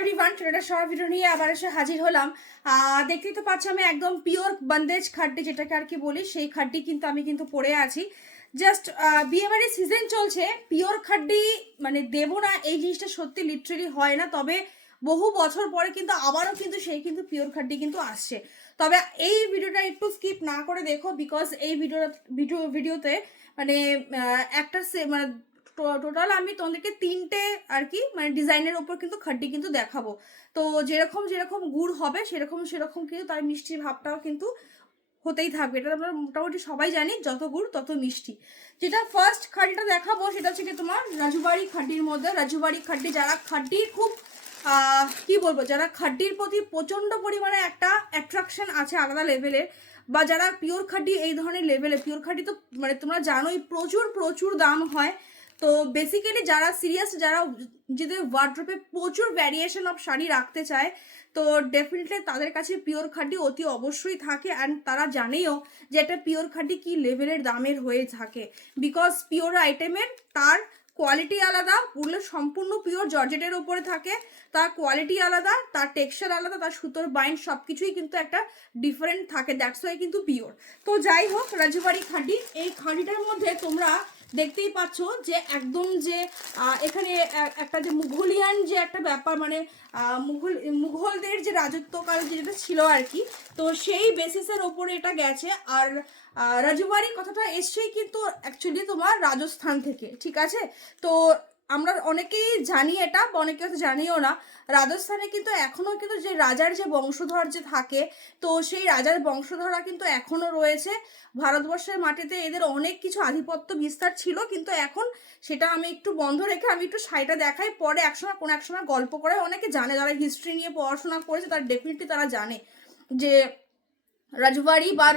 Everyone, একটা short video নিয়ে আবার এসে হাজির হলাম। দেখতেই তো পাচ্ছ আমি একদম পিওর বন্দেজ খাড্ডি যেটাকে আর কি বলি, সেই খাড্ডি কিন্তু আমি কিন্তু পরে আছি। জাস্ট বিয়েবাড়ির সিজন চলছে, পিওর খাড্ডি মানে দেবো না এই জিনিসটা সত্যি লিটারেলি হয় না। তবে বহু বছর পরে কিন্তু আবারও কিন্তু সেই কিন্তু পিওর খাড্ডি কিন্তু আসছে। তবে এই ভিডিওটা একটু স্কিপ না করে দেখো, বিকজ এই ভিডিওতে মানে একটা মানে টোটাল আমি তোমাদেরকে তিনটে আর কি মানে ডিজাইনের ওপর কিন্তু খাড্ডি কিন্তু দেখাবো। তো যেরকম যেরকম গুড় হবে সেরকম সেরকম কিন্তু তার মিষ্টি ভাবটাও কিন্তু হতেই থাকবে। এটা আমরা মোটামুটি সবাই জানি, যত গুড় তত মিষ্টি। যেটা ফার্স্ট খাড্ডিটা দেখাবো সেটা হচ্ছে কি তোমার রাজুবাড়ি খাড্ডির মধ্যে। রাজুবাড়ি খাড্ডি, যারা খাড্ডির খুব কি বলবো, যারা খাড্ডির প্রতি প্রচণ্ড পরিমাণে একটা অ্যাট্রাকশন আছে আলাদা লেভেলের, বা যারা পিওর খাড্ডি এই ধরনের লেভেলে, পিওর খাড্ডি তো মানে তোমরা জানোই প্রচুর প্রচুর দাম হয়। তো বেসিক্যালি যারা সিরিয়াস, যারা নিজেদের ওয়ার্ড্রোপে প্রচুর ভ্যারিয়েশন অফ শাড়ি রাখতে চায়, তো ডেফিনেটলি তাদের কাছে পিওর খাড্ডি অতি অবশ্যই থাকে। অ্যান্ড তারা জানেও যে একটা পিওর খাড্ডি কী লেভেলের দামের হয়ে থাকে, বিকজ পিওর আইটেমের তার কোয়ালিটি আলাদা, পুরো সম্পূর্ণ পিওর জর্জেটের ওপরে থাকে, তার কোয়ালিটি আলাদা, তার টেক্সচার আলাদা, তার সুতোর বাইন্ড সব কিছুই কিন্তু একটা ডিফারেন্ট থাকে, দ্যাটস ওয়াই কিন্তু পিওর। তো যাই হোক, রাজুবাড়ি খাড্ডি, এই খাড্ডিটার মধ্যে তোমরা দেখতেই পাচ্ছ যে একদম যে এখানে একটা যে মুঘলিয়ান যে একটা ব্যাপার, মানে মুঘলদের যে রাজত্বকাল যেটা ছিল আর কি, তো সেই বেসিসের ওপরে এটা গেছে। আর রাজবাড়ি কথাটা এসছেই কিন্তু অ্যাকচুয়ালি তোমার রাজস্থান থেকে, ঠিক আছে? তো আমরা অনেকেই জানি এটা, বা অনেকে হয়তো জানিও না, রাজস্থানে কিন্তু এখনও কিন্তু যে রাজার যে বংশধর যে থাকে, তো সেই রাজার বংশধররা কিন্তু এখনও রয়েছে। ভারতবর্ষের মাটিতে এদের অনেক কিছু আধিপত্য বিস্তার ছিল, কিন্তু এখন সেটা আমি একটু বন্ধ রেখে আমি একটু শাড়িটা দেখাই, পরে একসময় কোনো এক সময় গল্প করে। অনেকে জানে, যারা হিস্ট্রি নিয়ে পড়াশোনা করেছে তারা ডেফিনেটলি তারা জানে যে রাজবাড়ি বা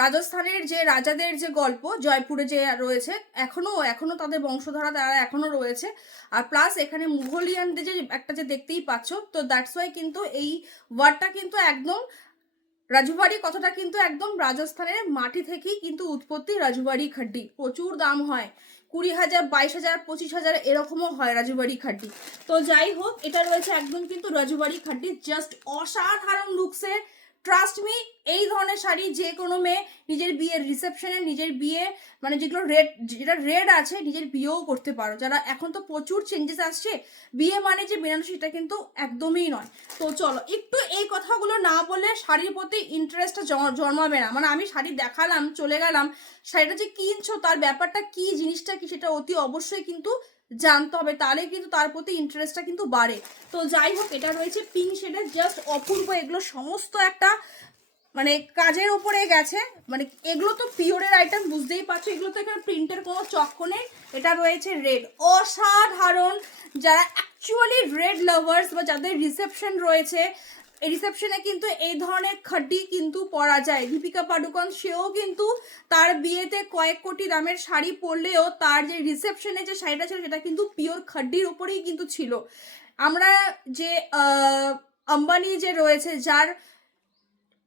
রাজস্থানের যে রাজাদের যে গল্প জয়পুরে যে রয়েছে, এখনো তাদের বংশধরা তারা এখনো রয়েছে। আর প্লাস এখানে মুঘলিয়ানদের যে একটা যে দেখতেই পাচ্ছ, তো দ্যাটস ওয়াই কিন্তু এই ওয়ার্ডটা কিন্তু একদম রাজবাড়ি কথাটা কিন্তু একদম রাজস্থানের মাটি থেকেই কিন্তু উৎপত্তি। রাজবাড়ি খাড্ডি প্রচুর দাম হয়, 20,000, 22,000, 25,000 এরকমও হয় রাজবাড়ি খাড্ডি। তো যাই হোক, এটা রয়েছে একদম কিন্তু রাজবাড়ি খাড্ডি, জাস্ট অসাধারণ লুকসে। ট্রাস্ট মি, এই ধরনের শাড়ি যে কোনো মেয়ে নিজের বিয়ের রিসেপশনে, নিজের বিয়ে মানে যেগুলো যেটা রেড আছে, নিজের বিয়েও করতে পারো। যারা এখন তো প্রচুর চেঞ্জেস আসছে, বিয়ে মানে যে বেনারসি সেটা কিন্তু একদমই নয়। তো চলো, একটু এই কথাগুলো না বলে শাড়ির প্রতি ইন্টারেস্টটা জন্মাবে না। মানে আমি শাড়ি দেখালাম, চলে গেলাম, শাড়িটা যে কিনছো তার ব্যাপারটা কি, জিনিসটা কি, সেটা অতি অবশ্যই কিন্তু জানতে হবে, তাহলে কিন্তু তার প্রতি ইন্টারেস্টটা কিন্তু বাড়ে। তো যাই হোক, এটা রয়েছে পিঙ্ক শেডের, জাস্ট অপূর্ব। এগুলো সমস্ত একটা মানে কাজের উপরে গেছে, মানে এগুলো তো পিওরের আইটেম, বুঝতেই পারছো। এগুলো তো এখানে প্রিন্টের কোনো চক্কর নেই। এটা রয়েছে রেড, অসাধারণ। যারা অ্যাকচুয়ালি রেড লাভার্স বা যাদের রিসেপশন রয়েছে, এই রিসেপশনে কিন্তু এই ধরনের খাড্ডি কিন্তু পরা যায়। দীপিকা পাডুকোন, সেও কিন্তু তার বিয়েতে কয়েক কোটি দামের শাড়ি পরলেও তার যে রিসেপশনে যে শাড়িটা ছিল সেটা কিন্তু পিওর খাড্ডির উপরেই কিন্তু ছিল। আমরা যে আম্বানি যে রয়েছে, যার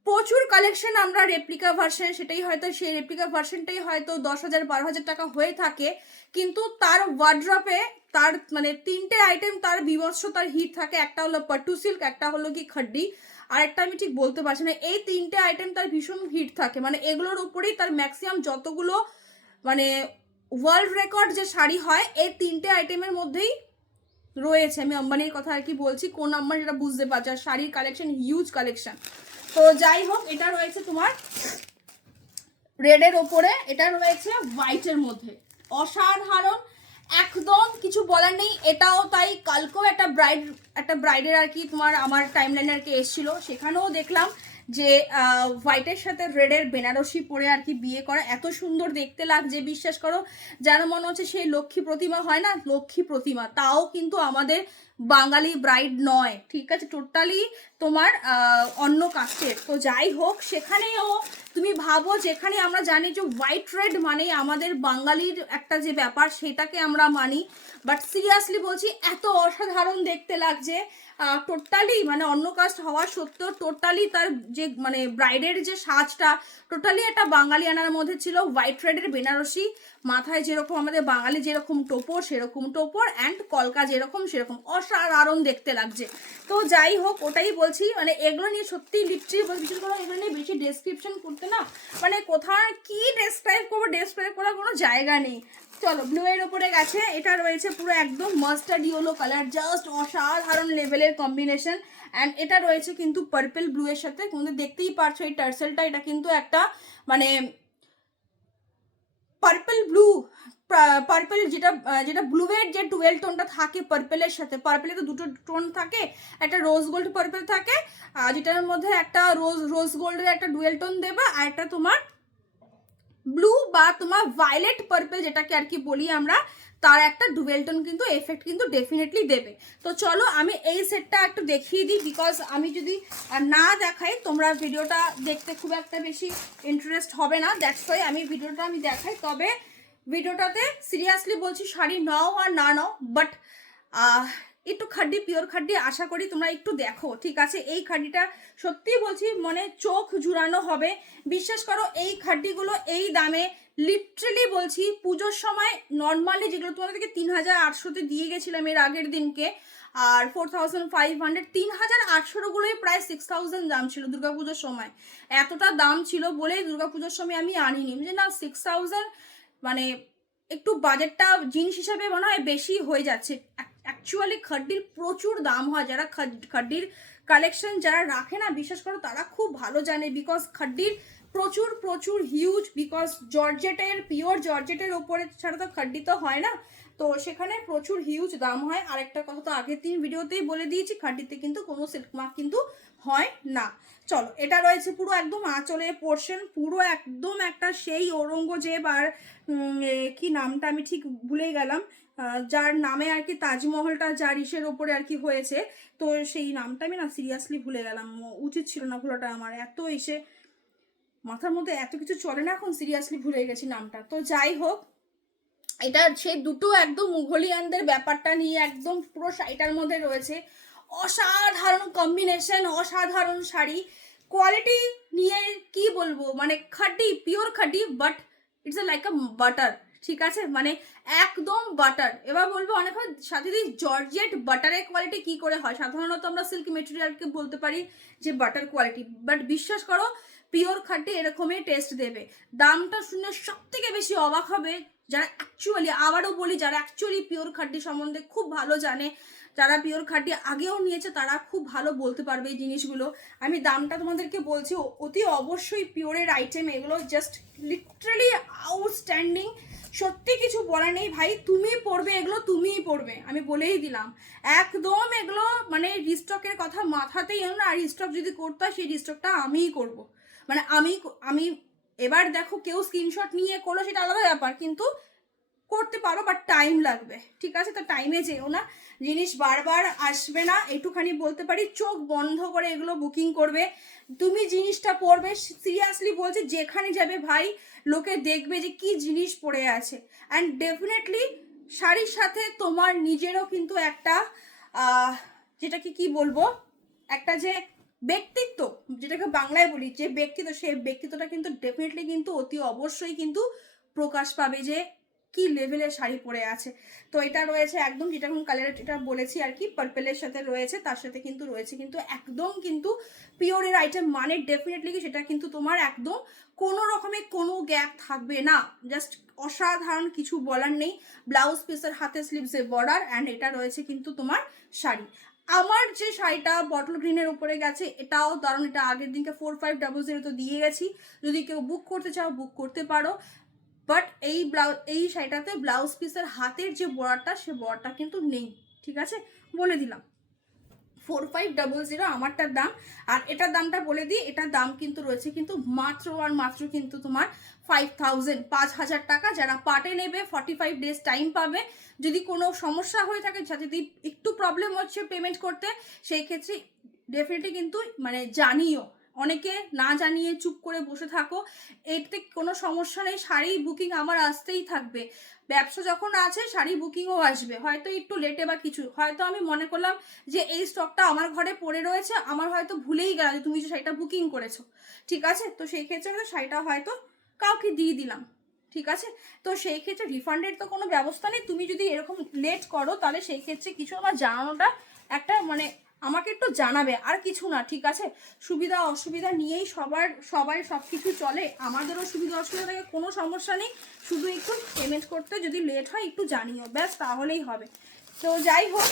প্রচুর কালেকশন আমরা রেপ্লিকা ভার্সন, সেটাই হয়তো সেই রেপ্লিকা ভার্সনটাই হয়তো 10,000, 12,000 টাকা হয়ে থাকে, কিন্তু তার ওয়ার্ড্রপে তার মানে তিনটে আইটেম তার বিভৎস তার হিট থাকে। একটা হলো পাট্টু সিল্ক, একটা হলো কি খাড্ডি, আর একটা আমি ঠিক বলতে পারছি না। এই তিনটে আইটেম তার ভীষণ হিট থাকে, মানে এগুলোর উপরেই তার ম্যাক্সিমাম যতগুলো মানে ওয়ার্ল্ড রেকর্ড যে শাড়ি হয়, এই তিনটে আইটেমের মধ্যেই রয়েছে। আমি আম্বানির কথা আর কি বলছি, কোন আম্বানি এটা বুঝতে পারছি। আর শাড়ির কালেকশন হিউজ কালেকশন। তো যাই হোক, এটা রয়েছে তোমার রেডের ওপরে, এটা রয়েছে হোয়াইটের মধ্যে, অসাধারণ, একদম কিছু বলার নেই। এটাও তাই, কালকেও একটা ব্রাইডের আর কি তোমার আমার টাইমলাইনে আর কি এসেছিল, সেখানেও দেখলাম যে হোয়াইটের সাথে রেডের বেনারসি পরে আর কি বিয়ে করা, এত সুন্দর দেখতে লাগছে বিশ্বাস করো, যেন মনে হচ্ছে সেই লক্ষ্মী প্রতিমা হয় না, লক্ষ্মী প্রতিমা, তাও কিন্তু আমাদের বাঙালি ব্রাইড নয়, ঠিক আছে, টোটালি তোমার অন্য কাস্টের। তো যাই হোক, সেখানেও তুমি ভাবো, যেখানে আমরা জানি যে হোয়াইট রেড মানে আমাদের বাঙালির একটা যে ব্যাপার, সেটাকে আমরা মানি, বাট সিরিয়াসলি বলছি এত অসাধারণ দেখতে লাগছে। টোটালি মানে অন্য কাস্ট হওয়া সত্ত্বেও টোটালি তার যে মানে ব্রাইডের যে সাজটা টোটালি একটা বাঙালিয়ানার মধ্যে ছিল। হোয়াইট রেডের বেনারসি, মাথায় যেরকম আমাদের বাঙালি যেরকম টোপর সেরকম টোপর, অ্যান্ড কলকা যেরকম সেরকম, অসাধারণ দেখতে লাগছে। তো যাই হোক, ওটাই বলছি, মানে এগুলো নিয়ে সত্যি লিটারালি বলছি, বিশেষ করে এগুলো নিয়ে বেশি ডেসক্রিপশন করতে না, মানে কোথায় কি ডেসক্রাইব করার কোনো জায়গা নেই। চলো, ব্লু এর ওপরে গেছে, এটা রয়েছে পুরো একদম মাস্টার্ড ইয়েলো কালার, জাস্ট অসাধারণ লেভেলের কম্বিনেশন। অ্যান্ড এটা রয়েছে কিন্তু পার্পল ব্লু এর সাথে, তোমাদের দেখতেই পারছো এই টার্সেলটা, এটা কিন্তু একটা মানে পার্পল ব্লু, পার্পল যেটা যেটা ব্লুয়ের যে ডুয়েল টোনটা থাকে পার্পলের সাথে, পার্পলে তো দুটো টোন থাকে, একটা রোজ গোল্ড পার্পল থাকে, যেটার মধ্যে একটা রোজ গোল্ডের একটা ডুয়েল টোন দেবে, আর একটা তোমার ব্লু বা তোমার ভায়োলেট পার্পল যেটাকে আর কি বলি আমরা, তার একটা ডুয়েল টোন কিন্তু এফেক্ট কিন্তু ডেফিনেটলি দেবে। তো চলো আমি এই সেটটা একটু দেখিয়ে দিই, বিকজ আমি যদি না দেখাই তোমরা ভিডিওটা দেখতে খুব একটা বেশি ইন্টারেস্ট হবে না, দ্যাটস ওয়াই আমি ভিডিওটা দেখাই। তবে ভিডিওটাতে সিরিয়াসলি বলছি, শাড়ি নাও আর না নাও, বাট একটু খাড্ডি, পিওর খাড্ডি আশা করি তোমরা একটু দেখো, ঠিক আছে? এই খাড্ডিটা সত্যি বলছি মনে চোখ জুড়ানো হবে, বিশ্বাস করো। এই খাড্ডিগুলো এই দামে লিটারেলি বলছি, পুজোর সময় নর্মালি যেগুলো তোমাদেরকে 3800-তে দিয়ে গেছিলাম এর আগের দিনকে, আর 4500, 3800গুলোই প্রায় 6000 দাম ছিল দুর্গাপুজোর সময়। এতটা দাম ছিল বলেই দুর্গাপুজোর সময় আমি আনিনি, যে না 6000 মানে একটু বাজেটটা জিনিস হিসাবে মনে হয় বেশি হয়ে যাচ্ছে। অ্যাকচুয়ালি খাড্ডির প্রচুর দাম হয়, যারা খাড্ডির কালেকশন যারা রাখে না, বিশ্বাস করো তারা খুব ভালো জানে, বিকজ খাড্ডির প্রচুর প্রচুর হিউজ, বিকজ জর্জেটের, পিওর জর্জেটের ওপরে ছাড়া তো খাড্ডি তো হয় না, তো সেখানে প্রচুর হিউজ দাম হয়। আর একটা কথা তো আগের 3 ভিডিওতেই বলে দিয়েছি, খাড্ডিতে কিন্তু কোনো সিল্ক মার্ক কিন্তু হয় না। চলো, এটা রয়েছে পুরো একদম আঁচলের পোর্শন, পুরো একদম একটা সেই ঔরঙ্গজেব আর কি নামটা আমি ঠিক ভুলে গেলাম, যার নামে আর কি তাজমহলটা যার ইসের ওপরে আর কি হয়েছে, তো সেই নামটা আমি না সিরিয়াসলি ভুলে গেলাম, উচিত ছিল না ভুলাটা আমার, এত এসে মাথার মধ্যে এত কিছু চলে না এখন, সিরিয়াসলি ভুলে গেছি নামটা। তো যাই হোক, এটা সেই দুটো একদম মুঘলিয়ানদের ব্যাপারটা নিয়ে একদম পুরো শাড়িটার মধ্যে রয়েছে, অসাধারণ কম্বিনেশন, অসাধারণ শাড়ি, কোয়ালিটি নিয়ে কি বলবো, মানে খাঁটি, পিওর খাঁটি, but it's a like a butter, ঠিক আছে? মানে একদম বাটার। এবার বলবো অনেক হয় সাথে জর্জেট বাটারের কোয়ালিটি কি করে হয়, সাধারণত আমরা সিল্ক মেটেরিয়ালকে বলতে পারি যে বাটার কোয়ালিটি, বাট বিশ্বাস করো পিওর খাঁটি এরকমই টেস্ট দেবে। দামটা শুনে সব থেকে বেশি অবাক হবে যারা অ্যাকচুয়ালি, আবারও বলি, যারা অ্যাকচুয়ালি পিওর খাঁটি সম্বন্ধে খুব ভালো জানে, যারা পিওর খাঁটি আগেও নিয়েছে, তারা খুব ভালো বলতে পারবে এই জিনিসগুলো। আমি দামটা তোমাদেরকে বলছি, অতি অবশ্যই পিওরের আইটেম এগুলো, জাস্ট লিটারালি আউটস্ট্যান্ডিং, সত্যি কিছু বলার নেই ভাই, তুমি পড়বে এগুলো, তুমিই পড়বে, আমি বলেই দিলাম একদম। এগুলো মানে রিস্টকের কথা মাথাতেই এলো না, আর রিস্টক যদি করতে হয় সেই রিস্টকটা আমিই করব, মানে আমি এবার দেখো কেউ স্ক্রিনশট নিয়ে করলো সেটা আলাদা ব্যাপার, কিন্তু করতে পারো, বাট টাইম লাগবে, ঠিক আছে? তো টাইমে যেও না, জিনিস বারবার আসবে না, একটুখানি বলতে পারি চোখ বন্ধ করে এগুলো বুকিং করবে, তুমি জিনিসটা পরবে, সিরিয়াসলি বলছে যেখানে যাবে ভাই লোকে দেখবে যে কি জিনিস পরে আছে। অ্যান্ড ডেফিনেটলি শাড়ির সাথে তোমার নিজেরও কিন্তু একটা যেটাকে কি বলবো, একটা যে ব্যক্তিত্ব, যেটাকে বাংলায় বলি যে ব্যক্তিত্ব, সেই ব্যক্তিত্বটা কিন্তু ডেফিনেটলি কিন্তু অতি অবশ্যই কিন্তু প্রকাশ পাবে যে কি লেভেলের শাড়ি পরে আছে। তো এটা রয়েছে একদম যেরকম কালার এটা বলেছি আর কি, পার্পেলের সাথে রয়েছে, তার সাথে কিন্তু রয়েছে কিন্তু একদম কিন্তু পিওরের আইটেম, মানে ডেফিনেটলি কি সেটা কিন্তু তোমার একদম কোনো রকমের কোনো গ্যাপ থাকবে না, জাস্ট অসাধারণ, কিছু বলার নেই। ব্লাউজ পিসের হাতে স্লিভসে বর্ডার, অ্যান্ড এটা রয়েছে কিন্তু তোমার শাড়ি। আমার যে শাড়িটা বটল গ্রিনের উপরে গেছে এটাও দারুণ, এটা আগের দিনকে 4500 তো দিয়ে গেছি, যদি কেউ বুক করতে চাও বুক করতে পারো। বাট এই শাড়িটাতে ব্লাউজ পিসের হাতের যে বর্ডারটা, সে বর্ডারটা কিন্তু নেই, ঠিক আছে? বলে দিলাম 4500 আমারটার দাম। আর এটার দামটা বলে দিই, এটার দাম কিন্তু রয়েছে কিন্তু মাত্র আর মাত্র কিন্তু তোমার 5000 টাকা। যারা পার্টে নেবে 45 ডেজ টাইম পাবে, যদি কোনো সমস্যা হয়ে থাকে, যদি একটু প্রবলেম হচ্ছে পেমেন্ট করতে, সেই ক্ষেত্রে ডেফিনেটলি কিন্তু মানে জানিও, অনেকে না জানিয়ে চুপ করে বসে থাকো, এতে কোনো সমস্যা নেই, শাড়ি বুকিং আমার আসতেই থাকবে, ব্যবসা যখন আছে শাড়ি বুকিংও আসবে, হয়তো একটু লেটে বা কিছু, হয়তো আমি মনে করলাম যে এই স্টকটা আমার ঘরে পড়ে রয়েছে, আমার হয়তো ভুলেই গেল যে তুমি যে শাড়িটা বুকিং করেছো, ঠিক আছে? তো সেই ক্ষেত্রে হয়তো শাড়িটা হয়তো কাউকে দিয়ে দিলাম, ঠিক আছে? তো সেই ক্ষেত্রে রিফান্ডের তো কোনো ব্যবস্থা নেই, তুমি যদি এরকম লেট করো তাহলে সেই ক্ষেত্রে কিছু আমার জানানোটা একটা মানে আমাকে একটু জানাবে, আর কিছু না, ঠিক আছে? সুবিধা অসুবিধা নিয়েই সবাই সব কিছু চলে, আমাদেরও সুবিধা অসুবিধা থাকে, কোনো সমস্যা নেই, শুধু একটু পেমেন্ট করতে যদি লেট হয় একটু জানিও, ব্যাস তাহলেই হবে। তো যাই হোক,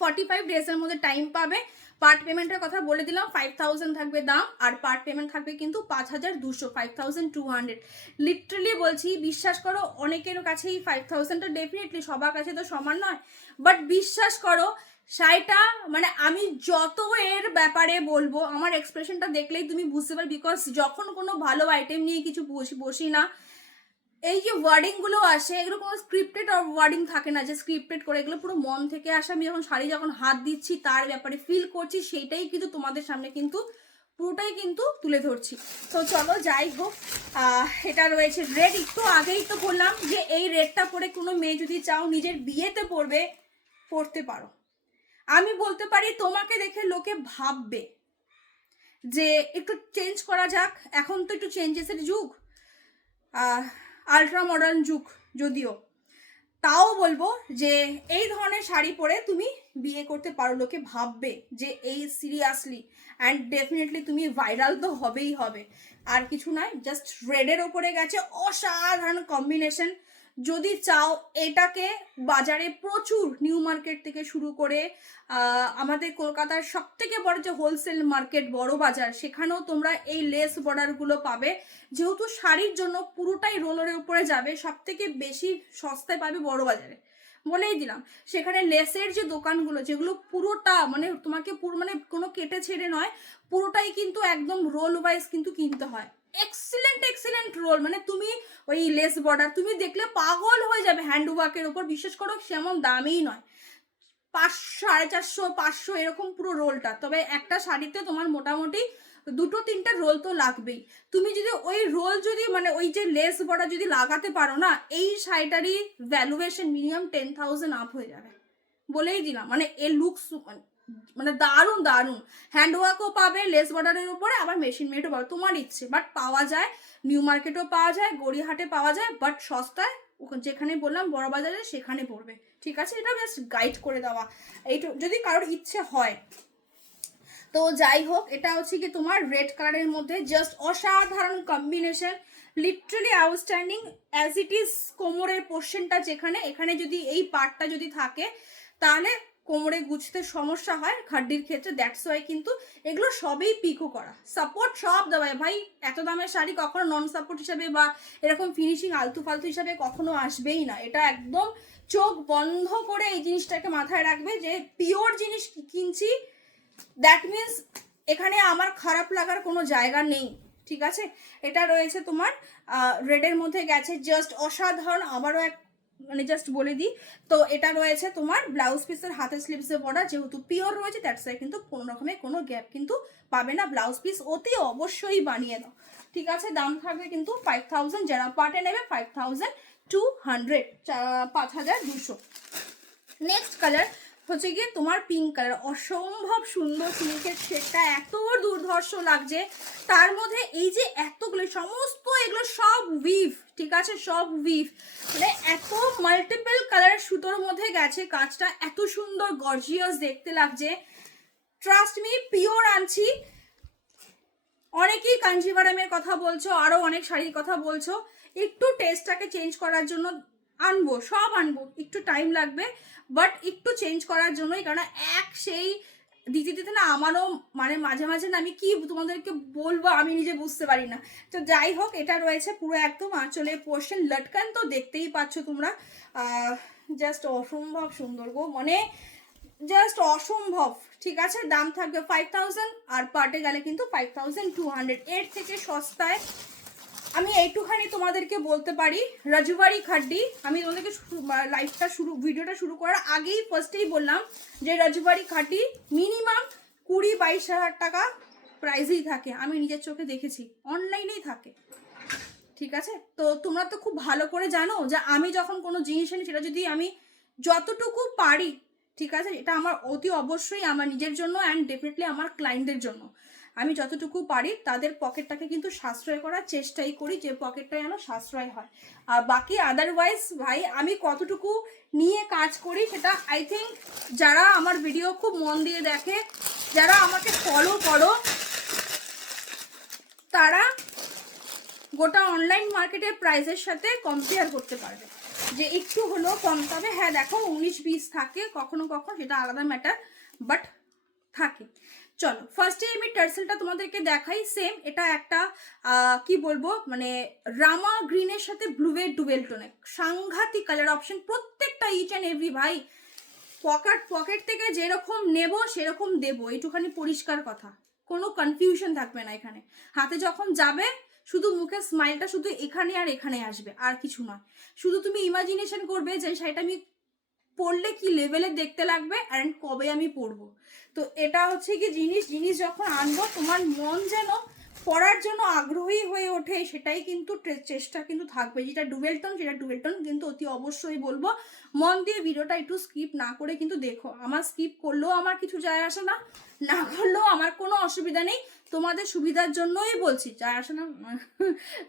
45 ডেজের মধ্যে টাইম পাবে। পার্ট পেমেন্টের কথা বলে দিলাম, 5000 থাকবে দাম, আর পার্ট পেমেন্ট থাকবে কিন্তু 5200, 5200। লিটারালি বলছি, বিশ্বাস করো, অনেকের কাছেই 5000টা ডেফিনেটলি সবার কাছে তো সমান নয়, বাট বিশ্বাস করো শাড়িটা, মানে আমি যত এর ব্যাপারে বলবো, আমার এক্সপ্রেশনটা দেখলেই তুমি বুঝতে পারবে, বিকজ যখন কোনো ভালো আইটেম নিয়ে কিছু বসি না, এই যে ওয়ার্ডিংগুলো আসে, এগুলো কোনো স্ক্রিপ্টেড ওয়ার্ডিং থাকে না যে স্ক্রিপ্টেড করে, এগুলো পুরো মন থেকে আসে। আমি যখন শাড়ি যখন হাত দিচ্ছি তার ব্যাপারে ফিল করছি, সেইটাই কিন্তু তোমাদের সামনে কিন্তু পুরোটাই কিন্তু তুলে ধরছি। তো চলো যাই হোক, এটা রয়েছে রেড। একটু আগেই তো বললাম যে এই রেডটা পরে কোনো মেয়ে যদি চাও নিজের বিয়েতে পরতে পারো। আমি বলতে পারি তোমাকে দেখে লোকে ভাববে যে একটু চেঞ্জ করা যাক, এখন তো একটু চেঞ্জেসের যুগ, আলট্রা মডার্ন যুগ যদিও, তাও বলবো যে এই ধরনের শাড়ি পরে তুমি বিয়ে করতে পারো, লোকে ভাববে যে এই সিরিয়াসলি, অ্যান্ড ডেফিনেটলি তুমি ভাইরাল তো হবেই হবে। আর কিছু নয়, জাস্ট রেডের ওপরে গেছে, অসাধারণ কম্বিনেশন। যদি চাও এটাকে বাজারে প্রচুর, নিউ মার্কেট থেকে শুরু করে আমাদের কলকাতার সব থেকে বড় যে হোলসেল মার্কেট, বড় বাজার, সেখানেও তোমরা এই লেস বর্ডারগুলো পাবে। যেহেতু শাড়ির জন্য পুরোটাই রোলের উপরে যাবে, সব থেকে বেশি সস্তায় পাবে বড় বাজারে, বলেই দিলাম। সেখানে লেসের যে দোকানগুলো, যেগুলো পুরোটা মানে তোমাকে পুরো মানে কোনো কেটে ছেড়ে নয়, পুরোটাই কিন্তু একদম রোল ওয়াইজ কিন্তু কিনতে হয়। এক্সিলেন্ট রোল, মানে তুমি ওই লেস বর্ডার তুমি দেখলে পাগল হয়ে যাবে হ্যান্ডওয়ার্কের উপর। বিশ্বাস করো সেমন দামেই নয়, 500, 450, 500 এরকম পুরো রোলটা। তবে একটা শাড়িতে তোমার মোটামুটি 2-3টা রোল তো লাগবেই। তুমি যদি ওই রোল যদি মানে ওই যে লেস বর্ডার যদি লাগাতে পারো না, এই শাড়িটারই ভ্যালুয়েশন মিনিমাম 10,000 আপ হয়ে যাবে, বলেই দিলাম। মানে এর লুকস মানে দারুণ হ্যান্ডওয়ার্কও পাবে লেস বর্ডারের উপরে, আবার মেশিন মেডও পাবে, তোমার ইচ্ছে। বাট পাওয়া যায়, নিউ মার্কেটও পাওয়া যায়, গড়িয়াহাটে পাওয়া যায়, বাট সস্তায় যেখানে বললাম বড় বাজারে সেখানে পড়বে, ঠিক আছে? এটা জাস্ট গাইড করে দেওয়া, এইটু যদি কারোর ইচ্ছে হয়। তো যাই হোক, এটা হচ্ছে কি তোমার রেড কালারের মধ্যে জাস্ট অসাধারণ combination, literally outstanding as it is. কোমরের পোর্শনটা যেখানে, এখানে যদি এই পার্টটা যদি থাকে তাহলে কোমরে গুছতে সমস্যা হয় খাড্ডির ক্ষেত্রে, দ্যাটস ওয়াই কিন্তু এগুলো সবই পিকো করা, সাপোর্ট সব দেওয়া। ভাই এত দামের শাড়ি কখনো নন সাপোর্ট হিসাবে বা এরকম ফিনিশিং আলতু ফালতু হিসাবে কখনো আসবেই না। এটা একদম চোখ বন্ধ করে এই জিনিসটাকে মাথায় রাখবে যে পিওর জিনিস কিনছি, দ্যাট মিনস এখানে আমার খারাপ লাগার কোনো জায়গা নেই, ঠিক আছে? এটা রয়েছে তোমার রেডের মধ্যে গেছে, জাস্ট অসাধারণ। আবারও এক মানে জাস্ট বলে দিই, তো এটা রয়েছে তোমার ব্লাউজ পিসের হাতের স্লিভসে বর্ডার, যেহেতু পিওর রয়েছে দ্যাটস ওয়াই কিন্তু কোনো রকমের কোনো গ্যাপ কিন্তু পাবে না। ব্লাউজ পিস অতি অবশ্যই বানিয়ে দাও, ঠিক আছে? দাম থাকবে কিন্তু 5000, যারা পার্টে নেবে 5200, 5200। নেক্সট কালার হচ্ছে গিয়ে তোমার পিঙ্ক কালার, অসম্ভব সুন্দর সিল্কের শেডটা, এত দুর্ধর্ষ লাগছে। তার মধ্যে এই যে এতগুলো সমস্ত এগুলো সব উইভ, ঠিক আছে? সব উইভ, মানে এত মাল্টিপল কালারের সুতোর মধ্যে গেছে কাজটা, এত সুন্দর গর্জিয়াস দেখতে লাগছে। ট্রাস্ট মি, পিওর আনছি। অনেকেই কাঞ্জিভারামের কথা বলছো, আরও অনেক শাড়ির কথা বলছো, একটু টেস্টটাকে চেঞ্জ করার জন্য আনবো, সব আনবো, একটু টাইম লাগবে, বাট একটু চেঞ্জ করার জন্যই। কারণ সেই দিতে না আমারও মানে মাঝে মাঝে না, আমি কি তোমাদেরকে বলবো আমি নিজে বুঝতে পারি না। তো যাই হোক, এটা রয়েছে পুরো একদম আঁচলের পোর্শন, লটকান তো দেখতেই পাচ্ছ তোমরা, জাস্ট অসম্ভব সুন্দর গো, মানে জাস্ট অসম্ভব, ঠিক আছে? দাম থাকবে 5000, আর পার্টে গেলে কিন্তু 5200। এর থেকে সস্তায় আমি এইটুখানি তোমাদেরকে বলতে পারি, রাজুবাড়ি খাড্ডি। আমি তোমাদেরকে ভিডিওটা শুরু করার আগেই ফার্স্টেই বললাম যে রাজুবাড়ি খাড্ডি মিনিমাম 20-22 হাজার টাকা প্রাইসেই থাকে, আমি নিজের চোখে দেখেছি, অনলাইনেই থাকে, ঠিক আছে? তো তোমরা তো খুব ভালো করে জানো যে আমি যখন কোনো জিনিস আনি সেটা যদি আমি যতটুকু পারি, ঠিক আছে, এটা আমার অতি অবশ্যই আমার নিজের জন্য অ্যান্ড ডেফিনেটলি আমার ক্লায়েন্টদের জন্য। আমি যতটুকু পারি তাদের পকেটটাকে কিন্তু সাশ্রয় করার চেষ্টাই করি, যে পকেটটা যেন সাশ্রয় হয়। আর বাকি আদারওয়াইজ ভাই আমি কতটুকু নিয়ে কাজ করি সেটা আই থিঙ্ক যারা আমার ভিডিও খুব মন দিয়ে দেখে, যারা আমাকে ফলো করো, তারা গোটা অনলাইন মার্কেটের প্রাইসের সাথে কম্পেয়ার করতে পারবে যে একটু হলেও কম। তবে হ্যাঁ দেখো 19-20 থাকে কখনো কখনো, সেটা আলাদা ম্যাটার, বাট থাকে। চলো ফার্স্টে আমি টার্সেলটা তোমাদেরকে দেখাই। সেম এটা একটা কি বলবো মানে রামা গ্রিনের সাথে ব্লুয়ের ডুয়েল টোনে, সাংঘাতিক কালার অপশন প্রত্যেকটা, ইচ অ্যান্ড এভরি ভাই। পকেট থেকে যেরকম নেব সেরকম দেবো, এইটুখানি পরিষ্কার কথা, কোনো কনফিউশন থাকবে না এখানে। হাতে যখন যাবে শুধু মুখের স্মাইলটা শুধু এখানে আর এখানে আসবে, আর কিছু নয়। শুধু তুমি ইমাজিনেশন করবে যে শাড়িটা আমি পরলে কি লেভেলে দেখতে লাগবে অ্যান্ড কবে আমি পরবো। তো এটা হচ্ছে কি জিনিস যখন আনবো তোমার মন যেন পরার জন্য আগ্রহী হয়ে ওঠে, সেটাই কিন্তু চেষ্টা কিন্তু থাকবে। যেটা ডুয়েল টোন সেটা ডুয়েল টোন কিন্তু অতি অবশ্যই বলবো। মন দিয়ে ভিডিওটা একটু স্কিপ না করে কিন্তু দেখো। আমার স্কিপ করলেও আমার কিছু যায় আসে না, না করলেও আমার কোনো অসুবিধা নেই, তোমাদের সুবিধার জন্যই বলছি। যায় আসে না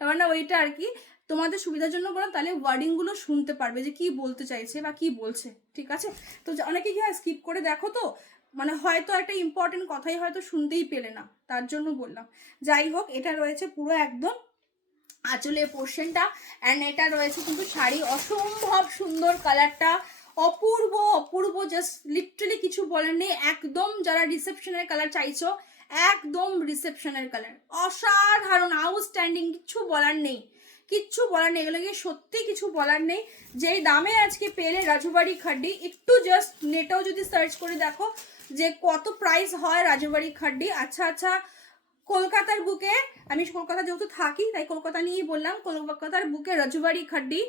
মানে ওইটা আর কি, তোমাদের সুবিধার জন্য বলো, তাহলে ওয়ার্ডিংগুলো শুনতে পারবে যে কি বলতে চাইছে বা কি বলছে, ঠিক আছে? তো অনেকে কি হয় স্কিপ করে দেখো, তো মানে হয়তো একটা ইম্পর্টেন্ট কথাই হয়তো শুনতেই পেলে না, তার জন্য বললাম। যাই হোক, এটা রয়েছে পুরো একদম আঁচলের পোর্শনটা, অ্যান্ড এটা রয়েছে কিন্তু শাড়ি অসম্ভব সুন্দর, কালারটা অপূর্ব অপূর্ব, জাস্ট লিটারালি কিছু বলার নেই। একদম যারা রিসেপশনের কালার চাইছো, একদম রিসেপশনের কালার, অসাধারণ আউটস্ট্যান্ডিং, কিচ্ছু বলার নেই, কিচ্ছু বলার নেই, এগুলোকে সত্যি কিছু বলার নেই। যেই দামে আজকে পেলে রাজবাড়ি খাড্ডি, একটু জাস্ট নেটেও যদি সার্চ করে দেখো যে কত প্রাইস হয় রাজবাড়ি খাড্ডি। আচ্ছা আচ্ছা, কলকাতার বুকে, আমি কলকাতা যেহেতু থাকি তাই কলকাতা নিয়েই বললাম, কলকাতার বুকে রাজবাড়ি খাড্ডি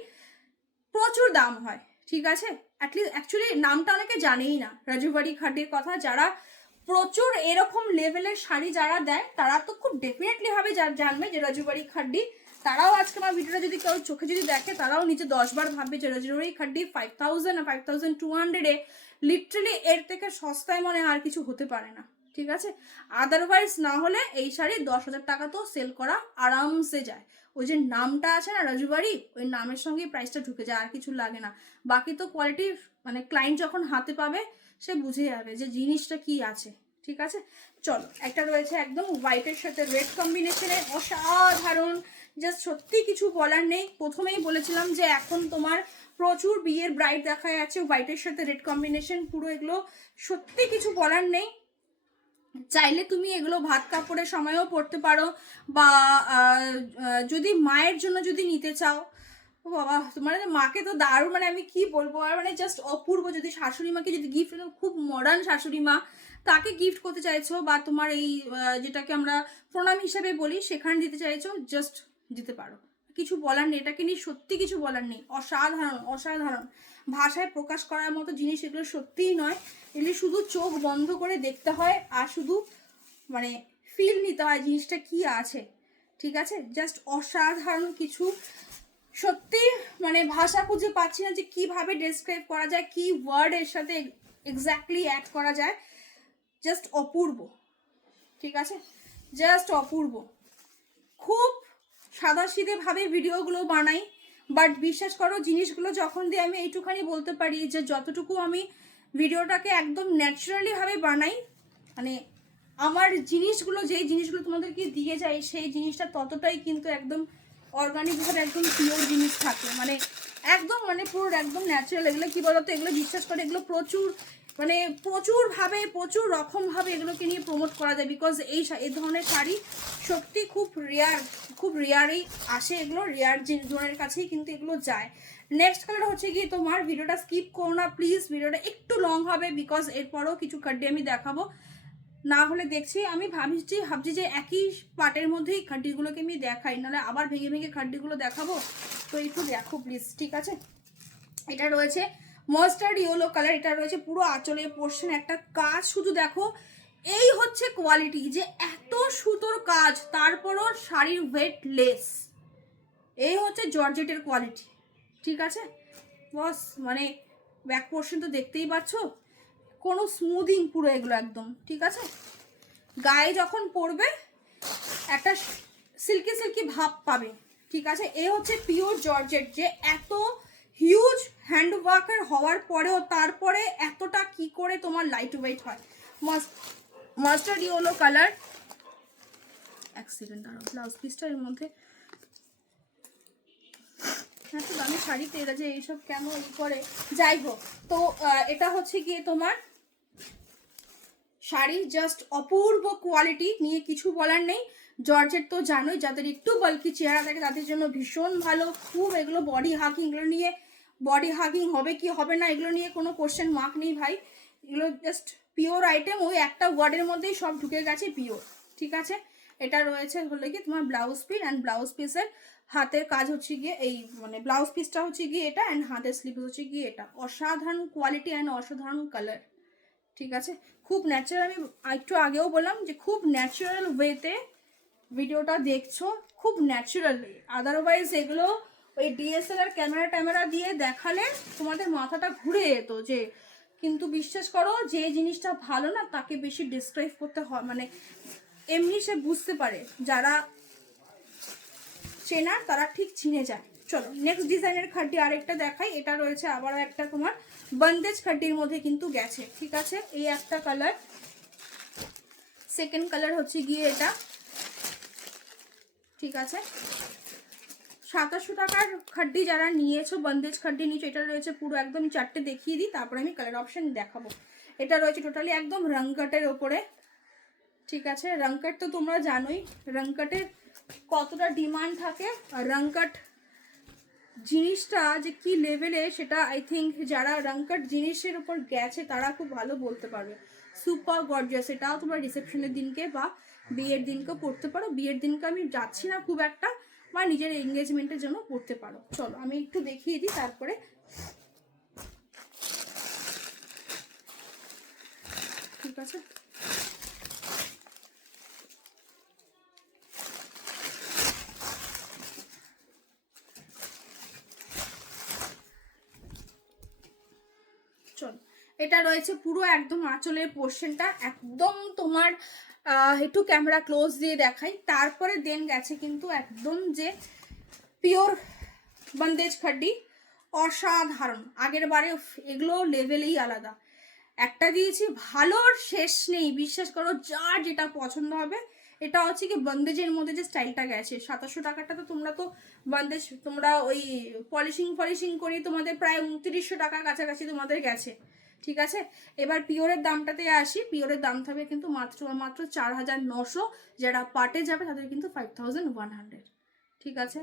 প্রচুর দাম হয়, ঠিক আছে? অ্যাটলিস্ট অ্যাকচুয়ালি নামটা অনেকে জানেই না রাজবাড়ি খাড্ডির কথা। যারা প্রচুর এরকম লেভেলের শাড়ি যারা দেয় তারা তো খুব ডেফিনেটলি ভাবে জানবে যে রাজবাড়ি খাড্ডি। তারাও আজকে আমার ভিডিওটা যদি কেউ চোখে যদি দেখে, তারাও নিচে 10 বার ভাববে যে রাজবাড়ি খাড্ডি 5000 আর 5200 লিটারালি এর থেকে সস্তায় মনে আর কিছু হতে পারে না, ঠিক আছে? আদারওয়াইজ না হলে এই শাড়ি 10,000 টাকা তো সেল করা আরামসে যায়। ওই যে নামটা আছে না রাজবাড়ি, ওই নামের সঙ্গেই প্রাইসটা ঢুকে যায়, আর কিছু লাগে না। বাকি তো কোয়ালিটি মানে ক্লায়েন্ট যখন হাতে পাবে সে বুঝে যাবে যে জিনিসটা কি আছে, ঠিক আছে? চলো, একটা রয়েছে একদম হোয়াইটের সাথে রেড কম্বিনেশনে, অসাধারণ, জাস্ট সত্যি কিছু বলার নেই। প্রথমেই বলেছিলাম যে এখন তোমার প্রচুর বিয়ের ব্রাইড দেখা যাচ্ছে হোয়াইটের সাথে রেড কম্বিনেশন, পুরো এগুলো সত্যি কিছু বলার নেই। চাইলে তুমি এগুলো ভাত কাপড়ের সময়ও পরতে পারো, বা যদি মায়ের জন্য যদি নিতে চাও, ও বাবা তোমার মাকে তো দারুণ, মানে আমি কি বলবো আর, মানে জাস্ট অপূর্ব। যদি শাশুড়ি মাকে যদি গিফট, খুব মডার্ন শাশুড়ি মা, তাকে গিফট করতে চাইছো, বা তোমার এই যেটাকে আমরা প্রণাম হিসাবে বলি সেখানে দিতে চাইছো, জাস্ট দিতে পারো, কিছু বলার নেই। এটাকে নিয়ে সত্যি কিছু বলার নেই, অসাধারণ অসাধারণ, ভাষায় প্রকাশ করার মতো জিনিস এগুলো সত্যিই নয়। এগুলি শুধু চোখ বন্ধ করে দেখতে হয় আর শুধু মানে ফিল নিতে হয় জিনিসটা কি আছে, ঠিক আছে? জাস্ট অসাধারণ কিছু, সত্যি মানে ভাষা খুঁজে পাচ্ছি না যে কিভাবে ডেসক্রাইব করা যায়, কি ওয়ার্ড এর সাথে এক্স্যাক্টলি অ্যাড করা যায়। জাস্ট অপূর্ব, ঠিক আছে? জাস্ট অপূর্ব। খুব সাদাসিধেভাবে ভিডিওগুলো বানাই, বাট বিশ্বাস করো জিনিসগুলো যখন দিয়ে আমি এইটুখানি বলতে পারি যে যতটুকু আমি ভিডিওটাকে একদম ন্যাচারালিভাবে বানাই, মানে আমার জিনিসগুলো, যেই জিনিসগুলো তোমাদেরকে দিয়ে যায় সেই জিনিসটা ততটাই কিন্তু একদম অর্গানিকভাবে একদম পিওর জিনিস থাকে, মানে একদম মানে পুরো একদম ন্যাচারাল। এগুলো কি বলতো, এগুলো বিশ্বাস করে এগুলো প্রচুর মানে প্রচুরভাবে প্রচুর রকমভাবে এগুলোকে নিয়ে প্রমোট করা যায়, বিকজ এই ধরনের শাড়ি সত্যি খুব রেয়ার, খুব রেয়ারই আসে, এগুলো রেয়ার জনের কাছেই কিন্তু এগুলো যায়। নেক্সট কালার হচ্ছে কি, তোমার ভিডিওটা স্কিপ করো না প্লিজ, ভিডিওটা একটু লং হবে, বিকজ এরপরেও কিছু খাড্ডি আমি দেখাবো, না হলে দেখছি আমি ভাবছি যে একই পার্টের মধ্যেই খাড্ডিগুলোকে আমি দেখাই, নাহলে আবার ভেঙে ভেঙে খাড্ডিগুলো দেখাবো। তো একটু দেখো প্লিজ, ঠিক আছে? এটা রয়েছে মাস্টার্ড ইয়েলো কালার, এটা রয়েছে পুরো আঁচলের পোর্শন, একটা কাজ শুধু দেখো, এই হচ্ছে কোয়ালিটি, যে এত সুতোর কাজ তারপরও শাড়ির ওয়েট লেস, এই হচ্ছে জর্জেটের কোয়ালিটি, ঠিক আছে বস? মানে ব্যাক পোর্শন তো দেখতেই পাচ্ছ, কোনো স্মুদিং পুরো এগুলো একদম, ঠিক আছে? গায়ে যখন পরবে একটা সিল্কি সিল্কি ভাব পাবে, ঠিক আছে। এ হচ্ছে পিওর জর্জেট, যে এত হিউজ হ্যান্ড ওয়ার্কের হওয়ার পরেও তারপরে এতটা কি করে তোমার লাইট ওয়েট হয়। Mustard yellow colour. এক সেকেন্ড দাঁড়াও, ব্লাউজ পিসটা এর মধ্যে এত দামি শাড়িতে এরা যে এইসব কেন ই করে, যাই হোক। তো এটা হচ্ছে গিয়ে তোমার শাড়ি, জাস্ট অপূর্ব কোয়ালিটি, নিয়ে কিছু বলার নেই। জর্জেট তো জানোই, যাদের একটু বাল্কি চেহারা থাকে তাদের জন্য ভীষণ ভালো। খুব এগুলো বডি হাগিং, এগুলো নিয়ে বডি হাগিং হবে কি হবে না এগুলো নিয়ে কোনো কোশ্চেন মার্ক নেই ভাই। এগুলো জাস্ট পিওর আইটেম, ওই একটা ওয়ার্ডের মধ্যেই সব ঢুকে গেছে পিওর, ঠিক আছে। এটা রয়েছে হলো গিয়ে তোমার ব্লাউজ পিস, অ্যান্ড ব্লাউজ পিসের হাতের কাজ হচ্ছে গিয়ে এই মানে ব্লাউজ পিসটা হচ্ছে গিয়ে এটা, অ্যান্ড হাতের স্লিভ হচ্ছে গিয়ে এটা। অসাধারণ কোয়ালিটি অ্যান্ড অসাধারণ কালার, ঠিক আছে। খুব ন্যাচারাল, আমি একটু আগেও বললাম যে খুব ন্যাচারাল ওয়েতে ভিডিওটা দেখছো, খুব ন্যাচারালি। আদারওয়াইজ এগুলো ওই ডিএসএলআর ক্যামেরা দিয়ে দেখালে তোমাদের মাথাটা ঘুরে যেত যে, কিন্তু বিশ্বাস করো যে জিনিসটা ভালো না তাকে বেশি ডিসক্রাইব করতে হয়, মানে এমনি সে বুঝতে পারে, যারা চেনার তারা ঠিক চিনে যায়। চলো নেক্সট ডিজাইনের খাড্ডি আরেকটা দেখাই। এটা রয়েছে আবারও একটা তোমার বন্দেজ খাড্ডির মধ্যে কিন্তু গেছে, ঠিক আছে। এই একটা কালার, সেকেন্ড কালার হচ্ছে গিয়ে এটা, ঠিক আছে। 2700 টাকার খাড্ডি যারা নিয়েছো, বন্দেজ খাড্ডি নিয়েছো, এটা রয়েছে পুরো একদম চারটে দেখিয়ে দিই, তারপরে আমি কালার অপশন দেখাবো। এটা রয়েছে টোটালি একদম রংকটের ওপরে, ঠিক আছে। রংকট তো তোমরা জানোই রংকটের কতটা ডিমান্ড থাকে, আর রংকট জিনিসটা যে কি লেভেলে সেটা আই থিঙ্ক যারা রংকট জিনিসের উপর গেছে তারা খুব ভালো বলতে পারবে। সুপার গর্জিয়াস, এটাও তোমরা রিসেপশনের দিনকে বা বিয়ের দিনকে পড়তে পারো। বিয়ের দিনকে আমি যাচ্ছি না খুব একটা, বা নিজের এঙ্গেজমেন্টের জন্য পড়তে পারো। চলো আমি একটু দেখিয়ে দিই তারপরে, ঠিক আছে। চল, এটা রয়েছে পুরো একদম আঁচলের পোর্শনটা, একদম তোমার একটু ক্যামেরা ক্লোজ দিয়ে দেখাই, তারপরে দেন গেছে কিন্তু একদম যে পিওর বন্দেজ খাড্ডি, অসাধারণ। আগের বারে এগুলো লেভেলেই আলাদা, একটা দিয়েছি ভালোর শেষ নেই, বিশ্বাস করো যার যেটা পছন্দ হবে। এটা হচ্ছে কি বন্দেজের মধ্যে যে স্টাইলটা গেছে। 2700 টাকাটা তো তোমরা তো বন্দেজ তোমরা ওই পলিশিং করে তোমাদের প্রায় 2900 টাকার কাছাকাছি তোমাদের গেছে, ঠিক আছে। এবার পিওরের দামটাতে আসি। পিওরের দাম থাকবে কিন্তু মাত্র 4900, যারা পার্টে যাবে তাদের কিন্তু 5100, ঠিক আছে।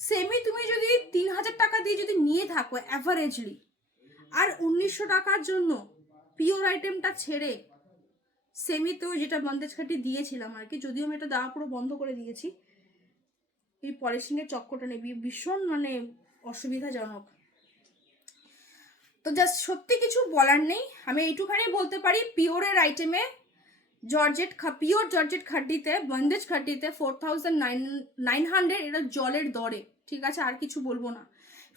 সেমি তুমি যদি 3000 টাকা দিয়ে যদি নিয়ে থাকো অ্যাভারেজলি, আর 1900 টাকার জন্য পিওর আইটেমটা ছেড়ে সেমিতেও যেটা বন্দেজ খাটি দিয়েছিলাম আর কি, যদিও আমি এটা দেওয়া পুরো বন্ধ করে দিয়েছি, এই পলিশিংয়ের চক্করটা নেই, ভীষণ মানে অসুবিধাজনক। তো জাস্ট সত্যি কিছু বলার নেই, আমি এইটুখানি বলতে পারি পিওরের আইটেমে পিওর জর্জেট খাড্ডিতে বন্দেজ খাড্ডিতে 4900, এটা জলের দরে, ঠিক আছে। আর কিছু বলবো না,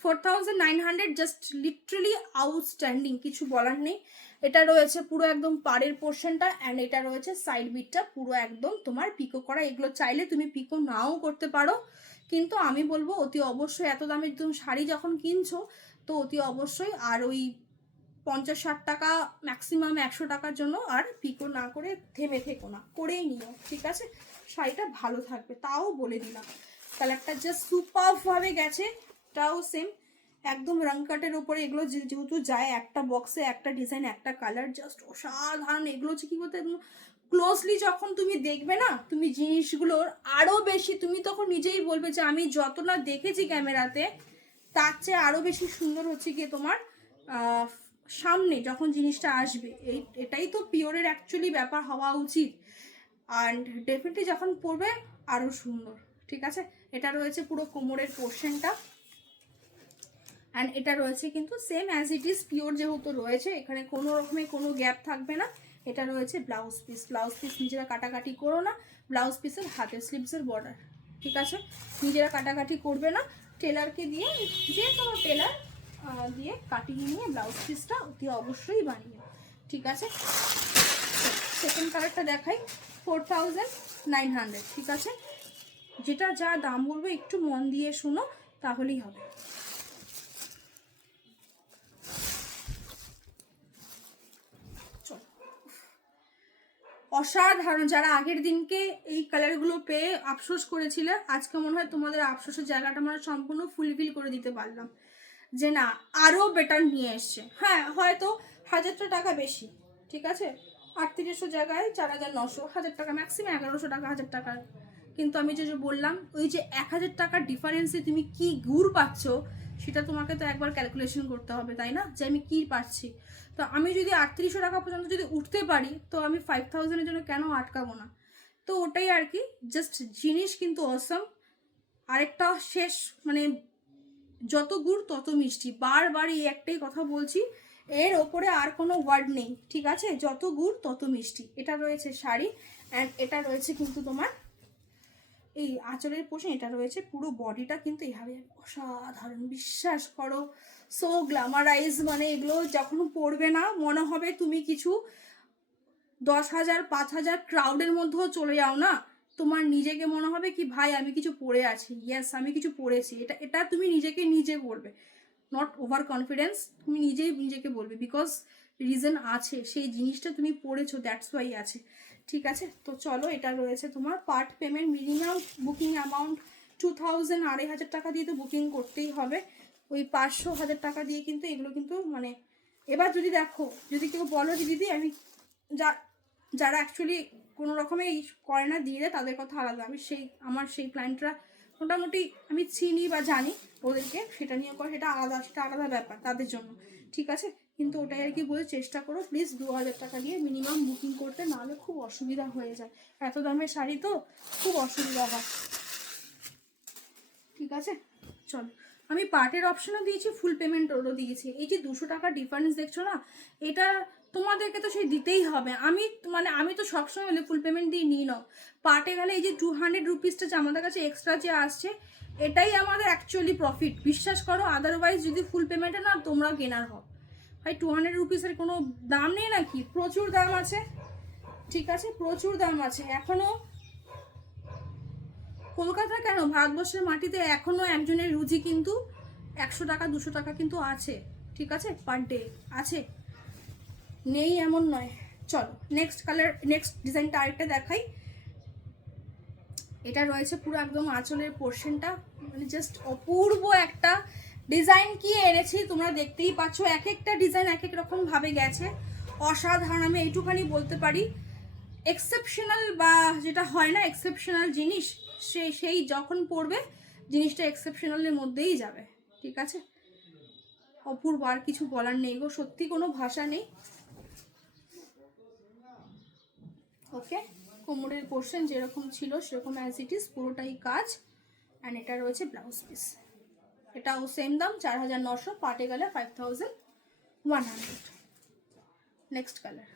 4900 জাস্ট লিটারালি আউটস্ট্যান্ডিং, কিছু বলার নেই। এটা রয়েছে পুরো একদম পাড়ের পোর্শনটা, অ্যান্ড এটা রয়েছে সাইড বিটটা পুরো একদম তোমার পিকো করা। এগুলো চাইলে তুমি পিকো নাও করতে পারো, কিন্তু আমি বলবো অতি অবশ্যই এত দামের শাড়ি যখন কিনছো তো অতি অবশ্যই আর ওই 50-60 টাকা ম্যাক্সিমাম 100 টাকার জন্য আর পিকো না করে থেমে থেকো না, করেই নিও, ঠিক আছে। শাড়িটা ভালো থাকবে, তাও বলে দিলাম। কালারটা জাস্ট সুপারভাবে গেছে, তাও সেম একদম রংকাটের উপরে। এগুলো যেহেতু যায় একটা বক্সে একটা ডিজাইন একটা কালার, জাস্ট অসাধারণ। এগুলো হচ্ছে কি বলতে ক্লোজলি যখন তুমি দেখবে না তুমি জিনিসগুলোর আরও বেশি, তুমি তখন নিজেই বলবে যে আমি যতটা দেখেছি ক্যামেরাতে তার চেয়ে আরও বেশি সুন্দর হচ্ছে গিয়ে তোমার সামনে যখন জিনিসটা আসবে। এটাই তো পিওরের অ্যাকচুয়ালি ব্যাপার হওয়া উচিত, অ্যান্ড ডেফিনেটলি যখন পরবে আরও সুন্দর, ঠিক আছে। এটা রয়েছে পুরো কোমরের পোর্শনটা, অ্যান্ড এটা রয়েছে কিন্তু same as it is pure যেহেতু রয়েছে, এখানে কোনো রকমের কোনো গ্যাপ থাকবে না। এটা রয়েছে ব্লাউজ পিস নিজেরা কাটাকাটি করো না, ব্লাউজ পিসের হাতের স্লিভসের বর্ডার, ঠিক আছে। নিজেরা কাটাকাটি করবে না, টেলারকে দিয়ে, যে কোনো টেলার দিয়ে কাটিয়ে নিয়ে ব্লাউজ পিসটা অতি অবশ্যই বানিয়ে, ঠিক আছে। সেকেন্ড কালারটা দেখাই, 4900, ঠিক আছে? যেটা যা দাম বলবো একটু মন দিয়ে শোনো, তাহলেই হবে। অসাধারণ। যারা আগের দিনকে এই কালারগুলো পেয়ে আফসোস করেছিলে, আজকে মনে হয় তোমাদের আফসোসের জায়গাটা আমরা সম্পূর্ণ ফুলফিল করে দিতে পারলাম, যে না আরও বেটার নিয়ে এসছে। হ্যাঁ হয়তো 1000 টাকা বেশি, ঠিক আছে, 3800 জায়গায় 4900, 1000 টাকা ম্যাক্সিমাম 1100 টাকা, 1000 টাকা। কিন্তু আমি যে বললাম ওই যে 1000 টাকার ডিফারেন্সে তুমি কি গুড় পাচ্ছ, সেটা তোমাকে তো একবার ক্যালকুলেশন করতে হবে, তাই না, যে আমি কি পাচ্ছি। তো আমি যদি 3800 টাকা পর্যন্ত যদি উঠতে পারি, তো আমি 5000-এর জন্য কেন আটকাবো না? তো ওটাই আর কি, জাস্ট জিনিস কিন্তু অসম। আরেকটা শেষ, মানে যত গুড় তত মিষ্টি, বারবার এই একটাই কথা বলছি, এর ওপরে আর কোনো ওয়ার্ড নেই, ঠিক আছে? যত গুড় তত মিষ্টি। এটা রয়েছে শাড়ি, অ্যান্ড এটা রয়েছে কিন্তু তোমার এই আঁচলের পোর্শন, এটা রয়েছে পুরো বডিটা কিন্তু এইভাবে অসাধারণ, বিশ্বাস করো, সো গ্ল্যামারাইজ। মানে এগুলো যখন পরবে না মনে হবে তুমি কিছু 10,000 5,000 ক্রাউডের মধ্যেও চলে যাও না, তোমার নিজেকে মনে হবে কি ভাই আমি কিছু পরে আছি, ইয়েস আমি কিছু পরেছি। এটা এটা তুমি নিজেকে নিজে বলবে, নট ওভার কনফিডেন্স, তুমি নিজেই নিজেকে বলবে, বিকজ রিজন আছে, সেই জিনিসটা তুমি পড়েছো, দ্যাটস ওয়াই আছে, ঠিক আছে? তো চলো, এটা রয়েছে তোমার part payment, minimum booking amount 2000, 2500 টাকা দিয়ে তো বুকিং করতেই হবে। ওই 500-1000 টাকা দিয়ে কিন্তু এগুলো কিন্তু মানে, এবার যদি দেখো, যদি কেউ বলো যে দিদি আমি যারা অ্যাকচুয়ালি কোনো রকমে করে না দিয়ে দেয়, তাদের কথা আলাদা। আমি আমার সেই ক্লায়েন্টরা মোটামুটি আমি চিনি বা জানি ওদেরকে, সেটা নিয়ে করে, সেটা আলাদা ব্যাপার তাদের জন্য, ঠিক আছে? কিন্তু ওটাই আর কি বলে, চেষ্টা করো প্লিজ 2000 টাকা দিয়ে মিনিমাম বুকিং করতে, নাহলে খুব অসুবিধা হয়ে যায়। এত দামের শাড়ি তো খুব অসুবিধা হয়, ঠিক আছে? চলো, আমি পার্টের অপশনও দিয়েছি, ফুল পেমেন্টও দিয়েছি। এই যে 200 টাকা ডিফারেন্স দেখছো না, এটা তোমাদেরকে তো সেই দিতেই হবে। আমি তো সবসময় হলে ফুল পেমেন্ট দিয়ে নিই না, পার্টে গেলে এই যে 200 রুপিসটা যে আমাদের কাছে এক্সট্রা যে আসছে, এটাই আমাদের অ্যাকচুয়ালি প্রফিট, বিশ্বাস করো। আদারওয়াইজ যদি ফুল পেমেন্টে না তোমরা কেনার হও, ভাই 200 রুপিসের কোনো দাম নেই নাকি? প্রচুর দাম আছে, ঠিক আছে, প্রচুর দাম আছে। এখনও কলকাতা কেন, ভারতবর্ষের মাটিতে এখনও একজনের রুজি কিন্তু 100 টাকা 200 টাকা কিন্তু আছে, ঠিক আছে, পার ডে আছে, নেই এমন নয়। চলো নেক্সট কালার, নেক্সট ডিজাইনটা আরেকটা দেখাই। এটা রয়েছে পুরো একদম আঁচলের পোর্শনটা, মানে জাস্ট অপূর্ব একটা ডিজাইন। কি এনেছি তোমরা দেখতেই পাচ্ছ, এক একটা ডিজাইন এক এক রকম ভাবে গেছে, অসাধারণ। আমি এইটুখানি বলতে পারি, এক্সেপশনাল, বা যেটা হয় না এক্সেপশনাল জিনিস, সেই যখন পড়বে জিনিসটা এক্সেপশনালের মধ্যেই যাবে, ঠিক আছে? অপূর্ব, আর কিছু বলার নেই গো, সত্যি কোনো ভাষা নেই। ওকে, কোমরের পোর্শন যেরকম ছিল সেরকম অ্যাজ ইট ইজ, পুরোটাই কাজ। অ্যান্ড এটা রয়েছে ব্লাউজ পিস, এটাও সেম দাম 4900, পাটে গেলে 5100। নেক্সট কালার,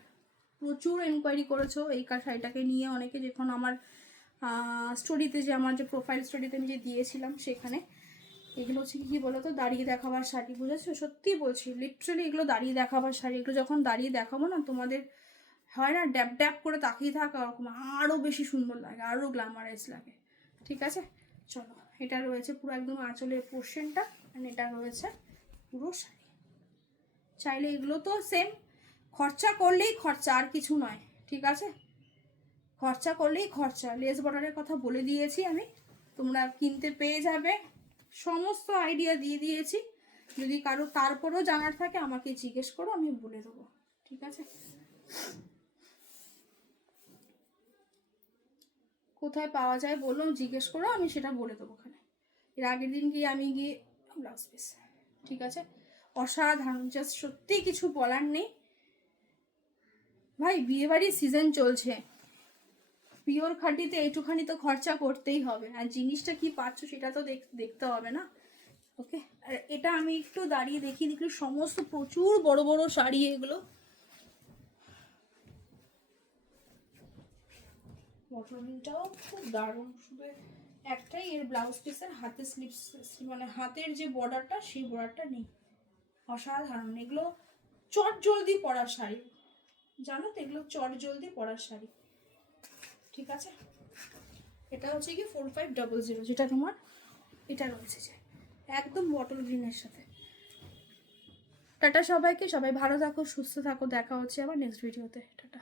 প্রচুর এনকোয়ারি করেছো এই শাড়িটাকে নিয়ে অনেকে, যখন আমার স্টোরিতে, যে আমার যে প্রোফাইল স্টোরিতে আমি যে দিয়েছিলাম সেখানে। এগুলো হচ্ছে কি বলো তো, দাঁড়িয়ে দেখাবার শাড়ি, বুঝেছো? সত্যি বলছি, লিটারালি এগুলো দাঁড়িয়ে দেখাবার শাড়ি। এগুলো যখন দাঁড়িয়ে দেখাবো না, তোমাদের হয় না ড্যাপ ড্যাপ করে তাকিয়ে থাকা, ওরকম আরও বেশি সুন্দর লাগে, আরও গ্ল্যামারাইজ লাগে, ঠিক আছে? চলো, এটা রয়েছে পুরো একদম আঁচলের পোর্শনটা, অ্যান্ড এটা রয়েছে পুরো শাড়ি। চাইলে এগুলো তো সেম, খরচা করলেই খরচা, আর কিছু নয়, ঠিক আছে? খরচা করলেই খরচা। লেস বর্ডারের কথা বলে দিয়েছি আমি, তোমরা কিনতে পেয়ে যাবে, সমস্ত আইডিয়া দিয়ে দিয়েছি। যদি কারো তারপরেও জানার থাকে আমাকে জিজ্ঞেস করো, আমি বলে দেবো, ঠিক আছে? কোথায় পাওয়া যায় বলো, জিজ্ঞেস করো, আমি সেটা বলে দেবো ওখানে। এর আগের দিন গিয়ে আমি গিয়ে ব্লাউজ পিস, ঠিক আছে, অসাধারণ, জাস্ট সত্যি কিছু বলার নেই ভাই। বিয়েবাড়ির সিজন চলছে, পিওর খাঁটিতে এইটুখানি তো খরচা করতেই হবে, আর জিনিসটা কি পাচ্ছ সেটা তো দেখতে হবে না। ওকে, আর এটা আমি একটু দাঁড়িয়ে দেখিয়ে দিই, সমস্ত প্রচুর বড় বড় শাড়ি এগুলো। বটলিংটাও খুব দারুণ, শুধু একটাই এর ব্লাউজ পিসের হাতে স্লিপস, মানে হাতের যে বর্ডারটা সেই বর্ডারটা নেই। অসাধারণ, এগুলো চট জলদি পরা শাড়ি, জানো তো এগুলো চট জলদি পরার শাড়ি, ঠিক আছে। এটা হচ্ছে কি 4500, যেটা তোমার এটা রয়েছে যে একদম বটল গ্রিনের সাথে। টাটা সবাইকে, সবাই ভালো থাকো, সুস্থ থাকো, দেখা হচ্ছে আবার নেক্সট ভিডিওতে, টাটা।